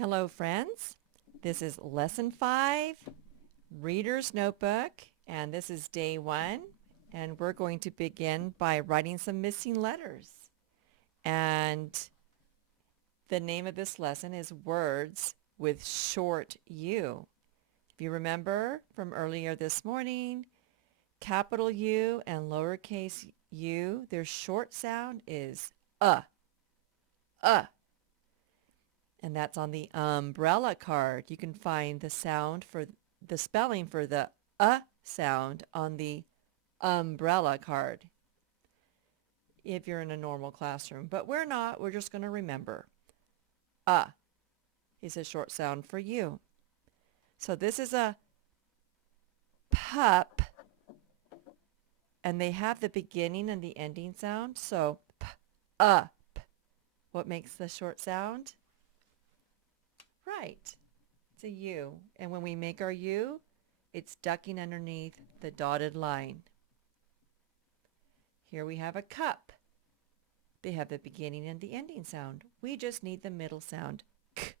Hello, friends. This is Lesson 5, Reader's Notebook, and this is day 1. And we're going to begin by writing some missing letters. And the name of this lesson is Words with Short U. If you remember from earlier this morning, capital U and lowercase u, their short sound is uh. And that's on the umbrella card. You can find the sound for the spelling for the sound on the umbrella card if you're in a normal classroom. But we're not. We're just going to remember. Is a short sound for you. So this is a pup, and they have the beginning and the ending sound. So up. What makes the short sound? Right. It's a U. And when we make our U, it's ducking underneath the dotted line. Here we have a cup. They have the beginning and the ending sound. We just need the middle sound. K,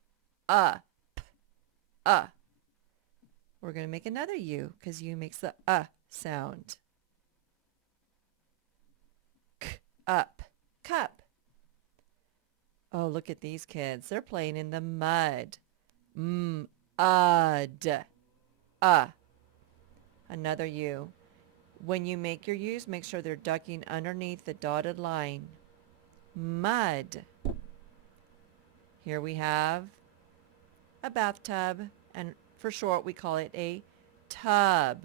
p, We're going to make another U because U makes the sound. K, up, cup. Oh, look at these kids. They're playing in the mud. Another U. When you make your U's, make sure they're ducking underneath the dotted line. Mud. Here we have a bathtub, and for short we call it a tub.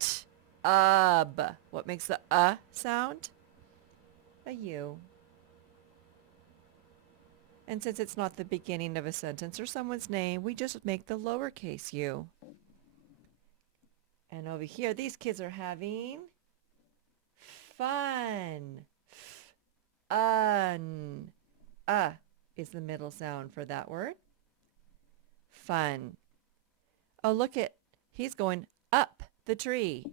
T-ub. What makes the sound? A U. And since it's not the beginning of a sentence or someone's name, we just make the lowercase u. And over here, these kids are having fun. Fun. Is the middle sound for that word. Fun. Oh, look at, he's going up the tree.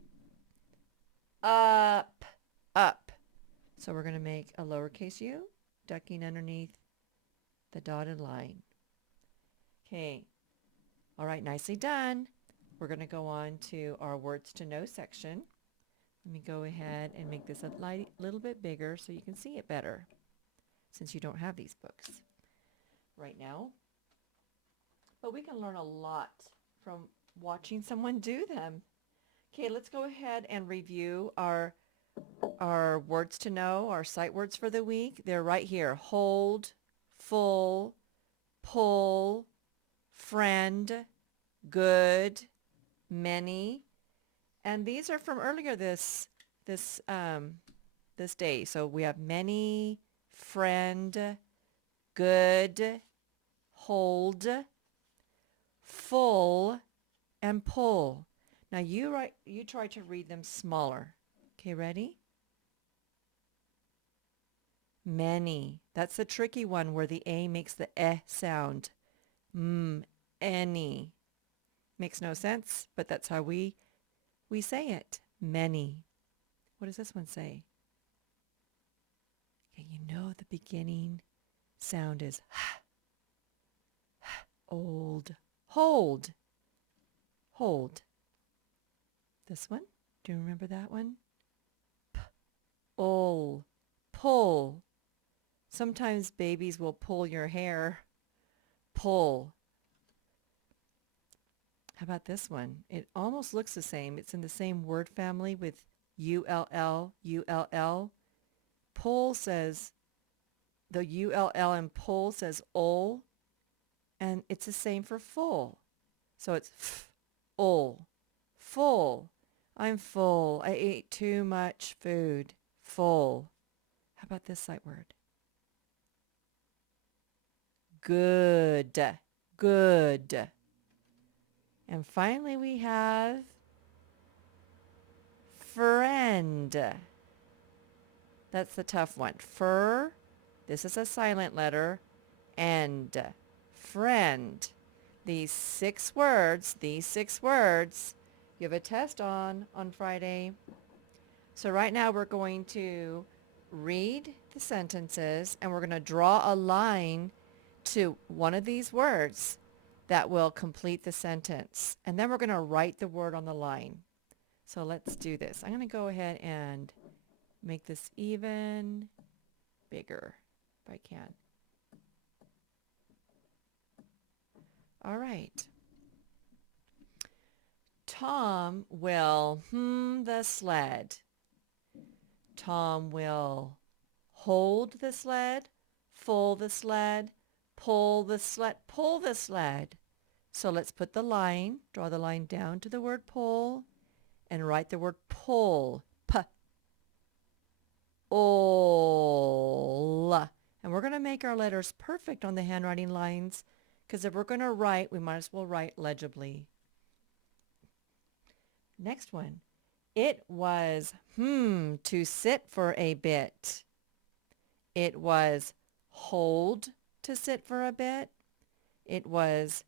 Up. So we're going to make a lowercase u, ducking underneath the dotted line. Okay. All right, nicely done. We're going to go on to our words to know section. Let me go ahead and make this a little bit bigger so you can see it better, since you don't have these books right now. But we can learn a lot from watching someone do them. Okay, let's go ahead and review our words to know, our sight words for the week. They're right here. Hold, full, pull, friend, good, many. And these are from earlier this day. So we have many, friend, good, hold, full, and pull. Now you try to read them smaller. Okay, ready? Many. That's the tricky one where the A makes the eh sound. Any. Makes no sense, but that's how we say it. Many. What does this one say? Okay, you know the beginning sound is old. Hold. Hold. This one? Do you remember that one? Pull. Pull. Sometimes babies will pull your hair. Pull. How about this one? It almost looks the same. It's in the same word family with ULL, ULL. Pull says, the ULL in pull says ol, and it's the same for full. So it's ol, full. I'm full. I ate too much food. Full. How about this sight word? Good. Good. And finally we have friend. That's the tough one. Fur, this is a silent letter, and friend. These six words, you have a test on Friday. So right now we're going to read the sentences and we're going to draw a line to one of these words that will complete the sentence. And then we're going to write the word on the line. So let's do this. I'm going to go ahead and make this even bigger if I can. All right. Tom will the sled. Tom will hold the sled, pull the sled, pull the sled, pull the sled. So let's put the line, draw the line down to the word pull, and write the word pull. P-O-L. And we're going to make our letters perfect on the handwriting lines, because if we're going to write, we might as well write legibly. Next one. It was to sit for a bit. It was hold to sit for a bit. It was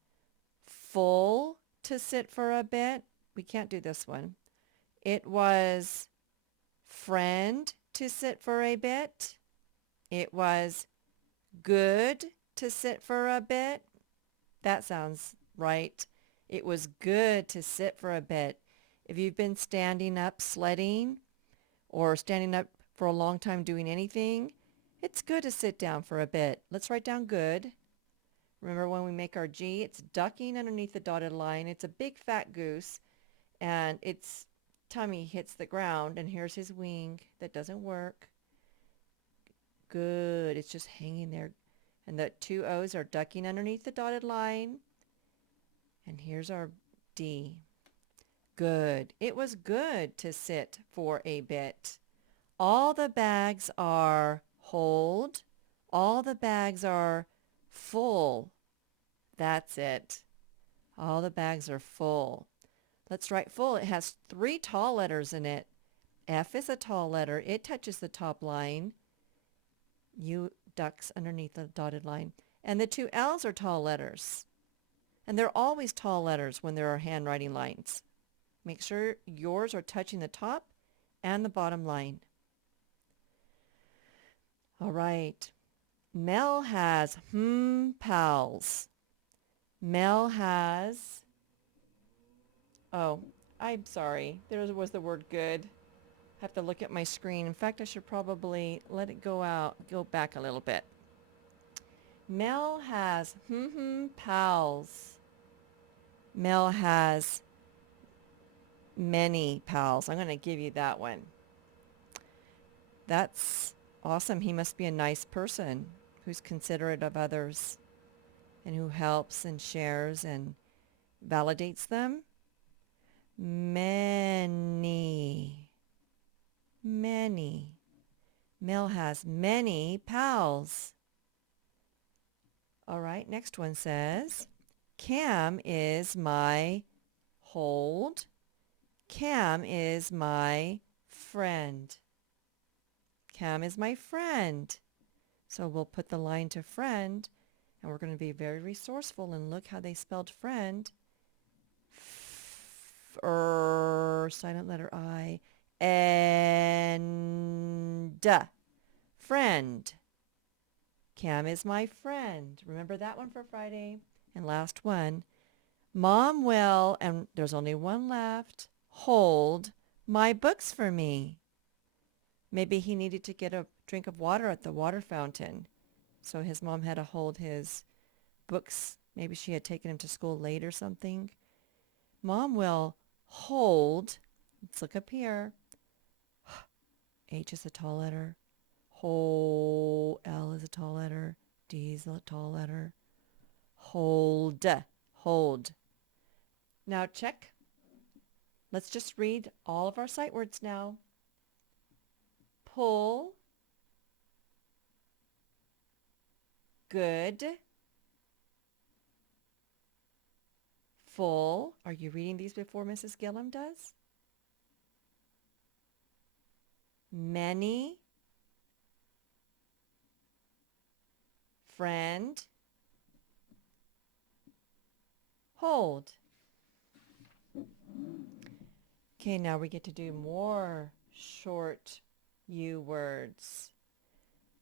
full to sit for a bit. We can't do this one. It was friend to sit for a bit. It was good to sit for a bit. That sounds right. It was good to sit for a bit. If you've been standing up sledding or standing up for a long time doing anything, it's good to sit down for a bit. Let's write down good. Remember when we make our G, it's ducking underneath the dotted line. It's a big fat goose, and its tummy hits the ground, and here's his wing that doesn't work. Good. It's just hanging there. And the two O's are ducking underneath the dotted line. And here's our D. Good. It was good to sit for a bit. All the bags are hold. All the bags are full. That's it. All the bags are full. Let's write full. It has 3 tall letters in it. F is a tall letter. It touches the top line. U ducks underneath the dotted line. And the 2 L's are tall letters. And they're always tall letters when there are handwriting lines. Make sure yours are touching the top and the bottom line. All right. Mel has pals. Mel has, I'm sorry. There was the word good. I have to look at my screen. In fact, I should probably let it go back a little bit. Mel has pals. Mel has many pals. I'm going to give you that one. That's awesome. He must be a nice person who's considerate of others and who helps and shares and validates them. Many. Mel has many pals. All right, next one says, Cam is my hold. Cam is my friend. Cam is my friend. So we'll put the line to friend, and we're going to be very resourceful and look how they spelled friend. Silent letter I, and friend. Cam is my friend. Remember that one for Friday? And last one. Mom will, and there's only one left, hold my books for me. Maybe he needed to get a drink of water at the water fountain, so his mom had to hold his books. Maybe she had taken him to school late or something. Mom will hold, let's look up here. H is a tall letter. Hold, L is a tall letter. D is a tall letter. Hold. Now check. Let's just read all of our sight words now. Pull. Good. Full. Are you reading these before Mrs. Gillum does? Many. Friend. Hold. Okay, now we get to do more short U words.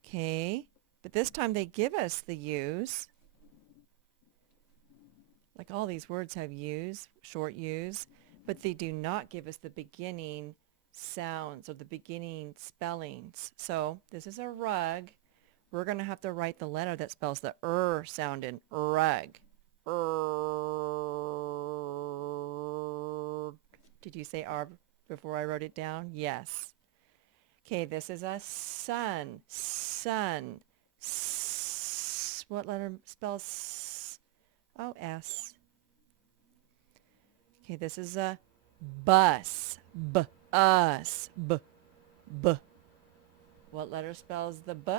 Okay, but this time they give us the U's. Like all these words have U's, short U's, but they do not give us the beginning sounds or the beginning spellings. So this is a rug. We're going to have to write the letter that spells the sound in rug. Did you say R before I wrote it down? Yes. Okay, this is a sun. Sun. What letter spells S? Oh, S. Okay, this is a bus. Us. B. What letter spells the B?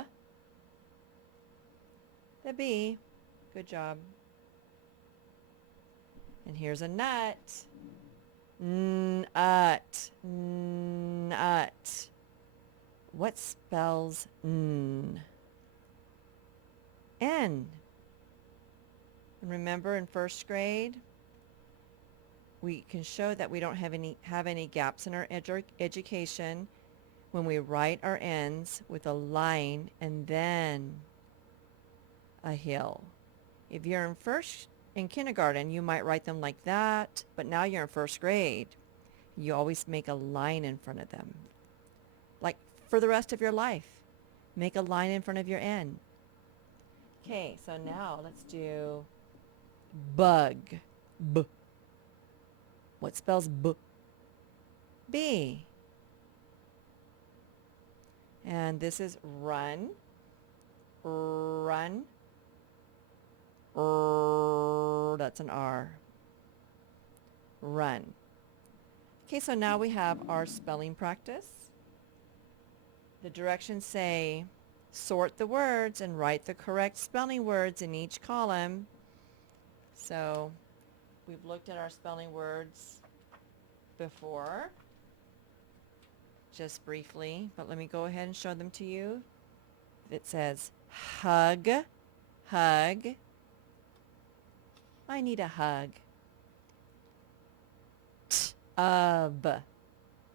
The B. Good job. And here's a nut. Nut. Nut. What spells N? N. And remember in first grade, we can show that we don't have any gaps in our education when we write our N's with a line and then a hill. If you're in kindergarten, you might write them like that, but now you're in first grade. You always make a line in front of them. Like for the rest of your life, make a line in front of your N. Okay, so now let's do bug. B. What spells B? B. And this is run. Run. That's an R. Run. Okay, so now we have our spelling practice. The directions say sort the words and write the correct spelling words in each column. So we've looked at our spelling words before, just briefly, but let me go ahead and show them to you. It says hug, hug. I need a hug. Tub,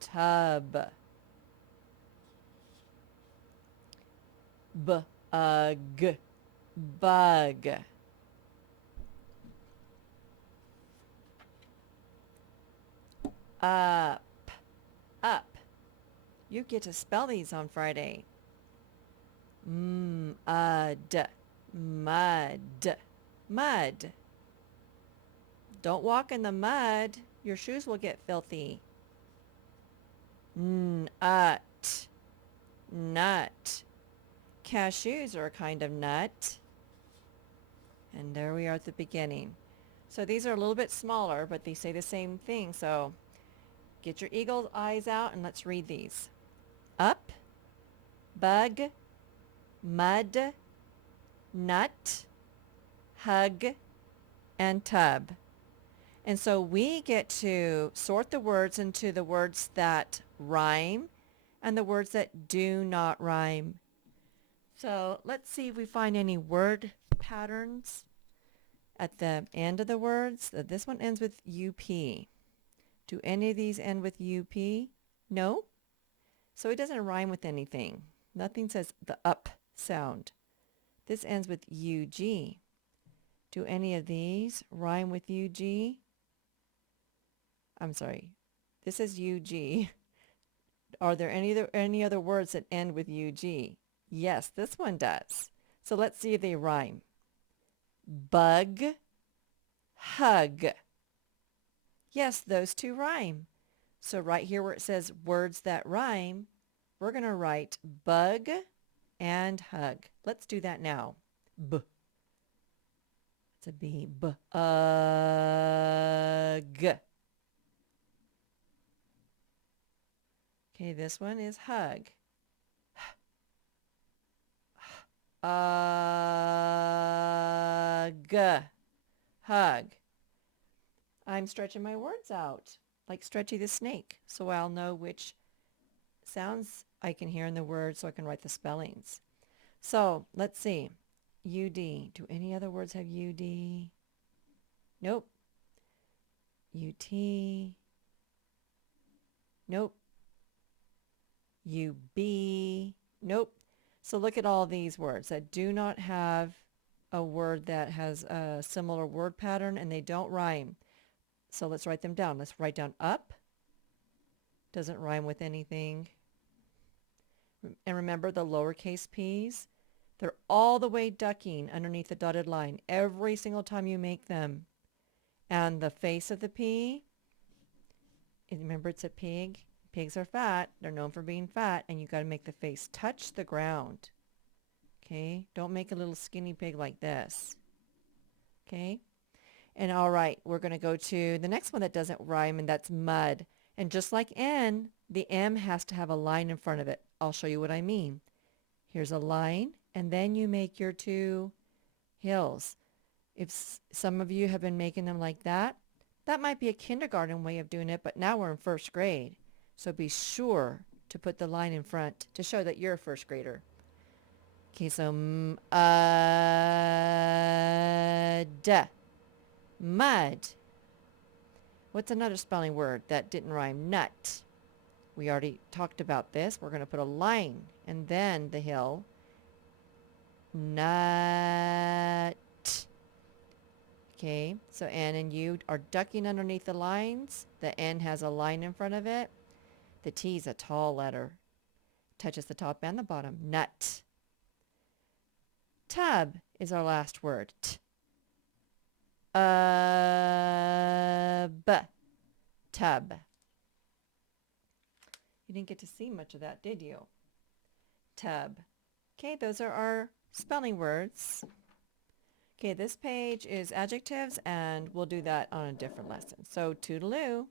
tub. Bug, bug. Up, up. You get to spell these on Friday. Mud, mud, mud. Don't walk in the mud. Your shoes will get filthy. Nut, nut. Cashews are a kind of nut. And there we are at the beginning. So these are a little bit smaller, but they say the same thing. So get your eagle eyes out and let's read these. Up, bug, mud, nut, hug, and tub. And so we get to sort the words into the words that rhyme and the words that do not rhyme. So let's see if we find any word patterns at the end of the words. This one ends with UP. Do any of these end with UP? No. So it doesn't rhyme with anything. Nothing says the up sound. This ends with UG. Do any of these rhyme with UG? I'm sorry. This is UG. Are there any other words that end with UG? Yes, this one does. So let's see if they rhyme. Bug, hug. Yes, those two rhyme. So right here where it says words that rhyme, we're going to write bug and hug. Let's do that now. B. It's a B. Bug. Okay, this one is hug. Hug. I'm stretching my words out like Stretchy the snake, so I'll know which sounds I can hear in the word so I can write the spellings. So let's see. UD. Do any other words have UD? Nope. UT. Nope. UB. Nope. So look at all these words that do not have a word that has a similar word pattern and they don't rhyme. So let's write them down. Let's write down up. Doesn't rhyme with anything. And remember the lowercase p's? They're all the way ducking underneath the dotted line every single time you make them. And the face of the P, remember it's a pig. Pigs are fat. They're known for being fat. And you got to make the face touch the ground. Okay? Don't make a little skinny pig like this. Okay? And all right, we're going to go to the next one that doesn't rhyme, and that's mud. And just like N, the M has to have a line in front of it. I'll show you what I mean. Here's a line, and then you make your two hills. If some of you have been making them like that, that might be a kindergarten way of doing it, but now we're in first grade. So be sure to put the line in front to show that you're a first grader. Okay, so mud. What's another spelling word that didn't rhyme? Nut. We already talked about this. We're going to put a line and then the hill. Nut. Okay, so N and U are ducking underneath the lines. The N has a line in front of it. The T is a tall letter. Touches the top and the bottom. Nut. Tub is our last word. Tub. You didn't get to see much of that, did you? Tub. Okay, those are our spelling words. Okay, this page is adjectives, and we'll do that on a different lesson. So, toodaloo.